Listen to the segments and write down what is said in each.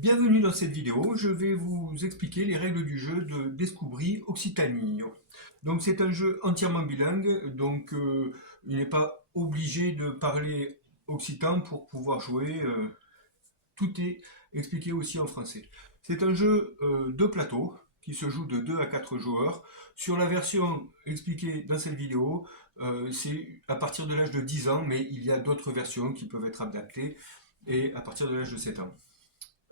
Bienvenue dans cette vidéo, je vais vous expliquer les règles du jeu de Descubri Occitanie. Donc c'est un jeu entièrement bilingue, donc il n'est pas obligé de parler occitan pour pouvoir jouer, tout est expliqué aussi en français. C'est un jeu de plateau qui se joue de 2 à 4 joueurs. Sur la version expliquée dans cette vidéo, c'est à partir de l'âge de 10 ans, mais il y a d'autres versions qui peuvent être adaptées et à partir de l'âge de 7 ans.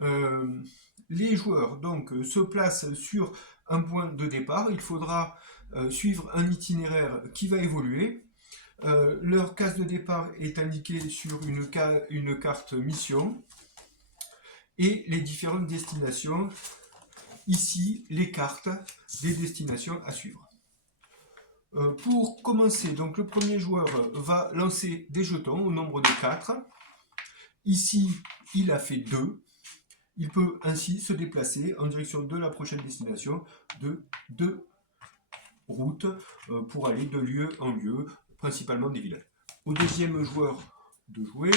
Euh, les joueurs donc se placent sur un point de départ. Il faudra suivre un itinéraire qui va évoluer. Leur case de départ est indiquée sur une carte mission et les différentes destinations. Ici, les cartes des destinations à suivre. Pour commencer, donc le premier joueur va lancer des jetons au nombre de 4. Ici, il a fait 2. Il peut ainsi se déplacer en direction de la prochaine destination de 2 routes pour aller de lieu en lieu, principalement des villages. Au deuxième joueur de jouer,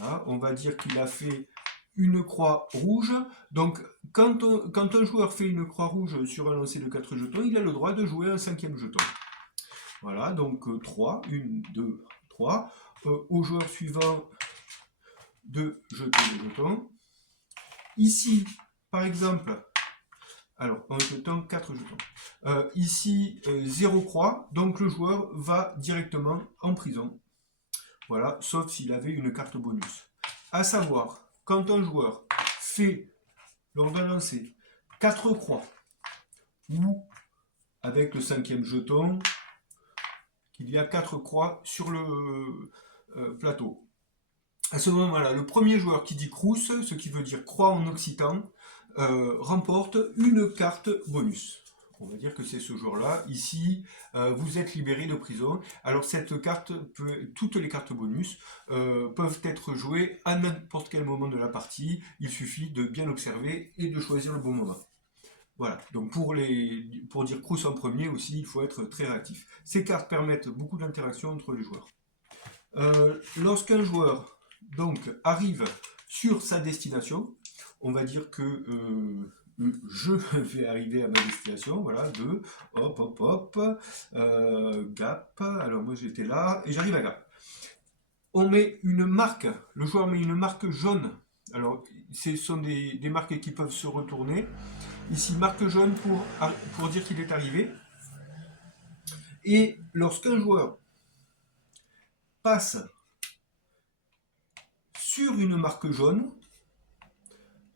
là, on va dire qu'il a fait une croix rouge. Donc, quand un joueur fait une croix rouge sur un lancer de 4 jetons, il a le droit de jouer un 5e jeton. Voilà, donc 3, 1, 2, 3. Au joueur suivant de jeter les jetons. Ici, par exemple, alors en jetant 4 jetons. Ici, 0 croix, donc le joueur va directement en prison. Voilà, sauf s'il avait une carte bonus. À savoir, quand un joueur fait, lors d'un lancer, 4 croix, ou avec le 5e jeton, qu'il y a 4 croix sur le plateau. À ce moment-là, le premier joueur qui dit Crous, ce qui veut dire croix en occitan, remporte une carte bonus. On va dire que c'est ce jour-là. Ici, vous êtes libéré de prison. Alors cette carte, toutes les cartes bonus peuvent être jouées à n'importe quel moment de la partie. Il suffit de bien observer et de choisir le bon moment. Voilà, donc pour dire Crous en premier aussi, il faut être très réactif. Ces cartes permettent beaucoup d'interaction entre les joueurs. Lorsqu'un joueur donc arrive sur sa destination, on va dire que je vais arriver à ma destination, voilà, 2, hop, hop, hop, Gap, alors moi j'étais là, et j'arrive à Gap. On met une marque, le joueur met une marque jaune, alors ce sont des marques qui peuvent se retourner. Ici, marque jaune pour dire qu'il est arrivé. Et lorsqu'un joueur passe sur une marque jaune,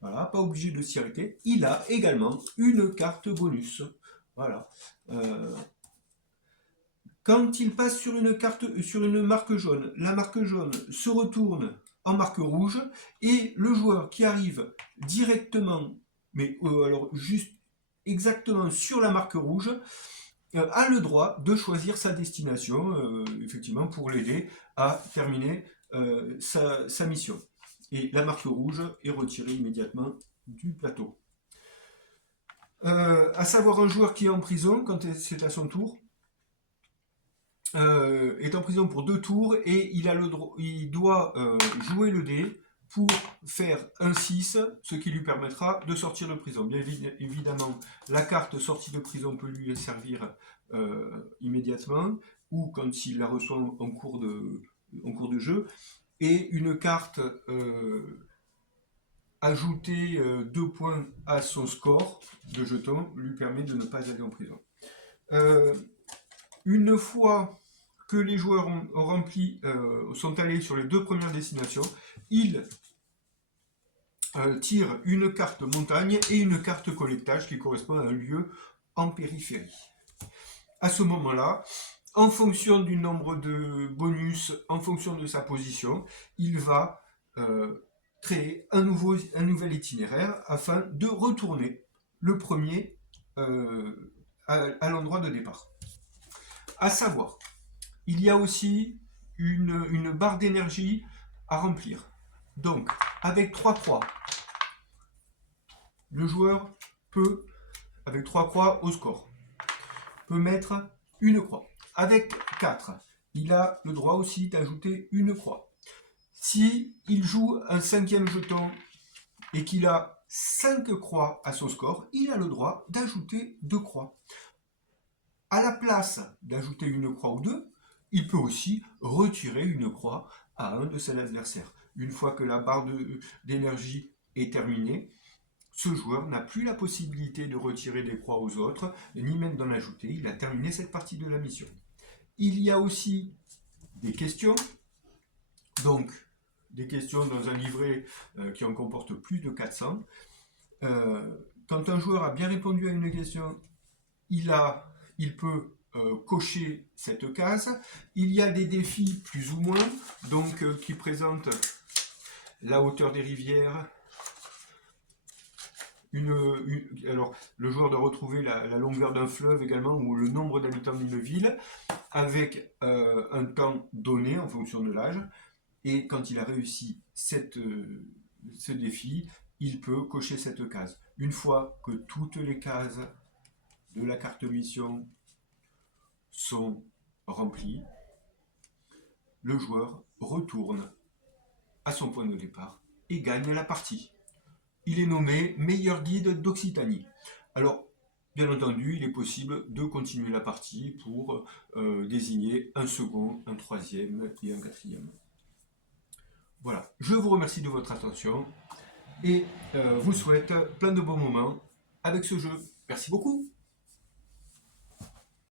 voilà, pas obligé de s'y arrêter, il a également une carte bonus. Voilà. Quand il passe sur une marque jaune, la marque jaune se retourne en marque rouge et le joueur qui arrive directement, mais alors juste exactement sur la marque rouge, a le droit de choisir sa destination, effectivement, pour l'aider à terminer sa mission. Et la marque rouge est retirée immédiatement du plateau. À savoir, un joueur qui est en prison quand c'est à son tour est en prison pour 2 tours et il doit jouer le dé pour faire un 6, ce qui lui permettra de sortir de prison. Bien évidemment, la carte sortie de prison peut lui servir immédiatement ou quand il la reçoit en cours de jeu. Et une carte ajouter 2 points à son score de jetons lui permet de ne pas aller en prison. Une fois que les joueurs ont rempli, sont allés sur les 2 premières destinations, ils tirent une carte montagne et une carte collectage qui correspond à un lieu en périphérie. À ce moment-là, en fonction du nombre de bonus, en fonction de sa position, il va créer un nouvel itinéraire afin de retourner le premier à l'endroit de départ. À savoir, il y a aussi une barre d'énergie à remplir. Donc, avec 3 croix, le joueur peut, avec 3 croix au score, peut mettre une croix. Avec 4, il a le droit aussi d'ajouter une croix. Si il joue un 5e jeton et qu'il a 5 croix à son score, il a le droit d'ajouter 2 croix. À la place d'ajouter une croix ou deux, il peut aussi retirer une croix à un de ses adversaires. Une fois que la barre d'énergie est terminée, ce joueur n'a plus la possibilité de retirer des croix aux autres, ni même d'en ajouter. Il a terminé cette partie de la mission. Il y a aussi des questions. Donc, des questions dans un livret qui en comporte plus de 400. Quand un joueur a bien répondu à une question, il peut cocher cette case. Il y a des défis plus ou moins, donc qui présentent la hauteur des rivières. Alors, le joueur doit retrouver la longueur d'un fleuve également, ou le nombre d'habitants d'une ville, avec un temps donné en fonction de l'âge. Et quand il a réussi ce défi, il peut cocher cette case. Une fois que toutes les cases de la carte mission sont remplies, le joueur retourne à son point de départ et gagne la partie. Il est nommé meilleur guide d'Occitanie. Alors, bien entendu, il est possible de continuer la partie pour désigner un second, un troisième et un quatrième. Voilà, je vous remercie de votre attention et vous souhaite plein de bons moments avec ce jeu. Merci beaucoup.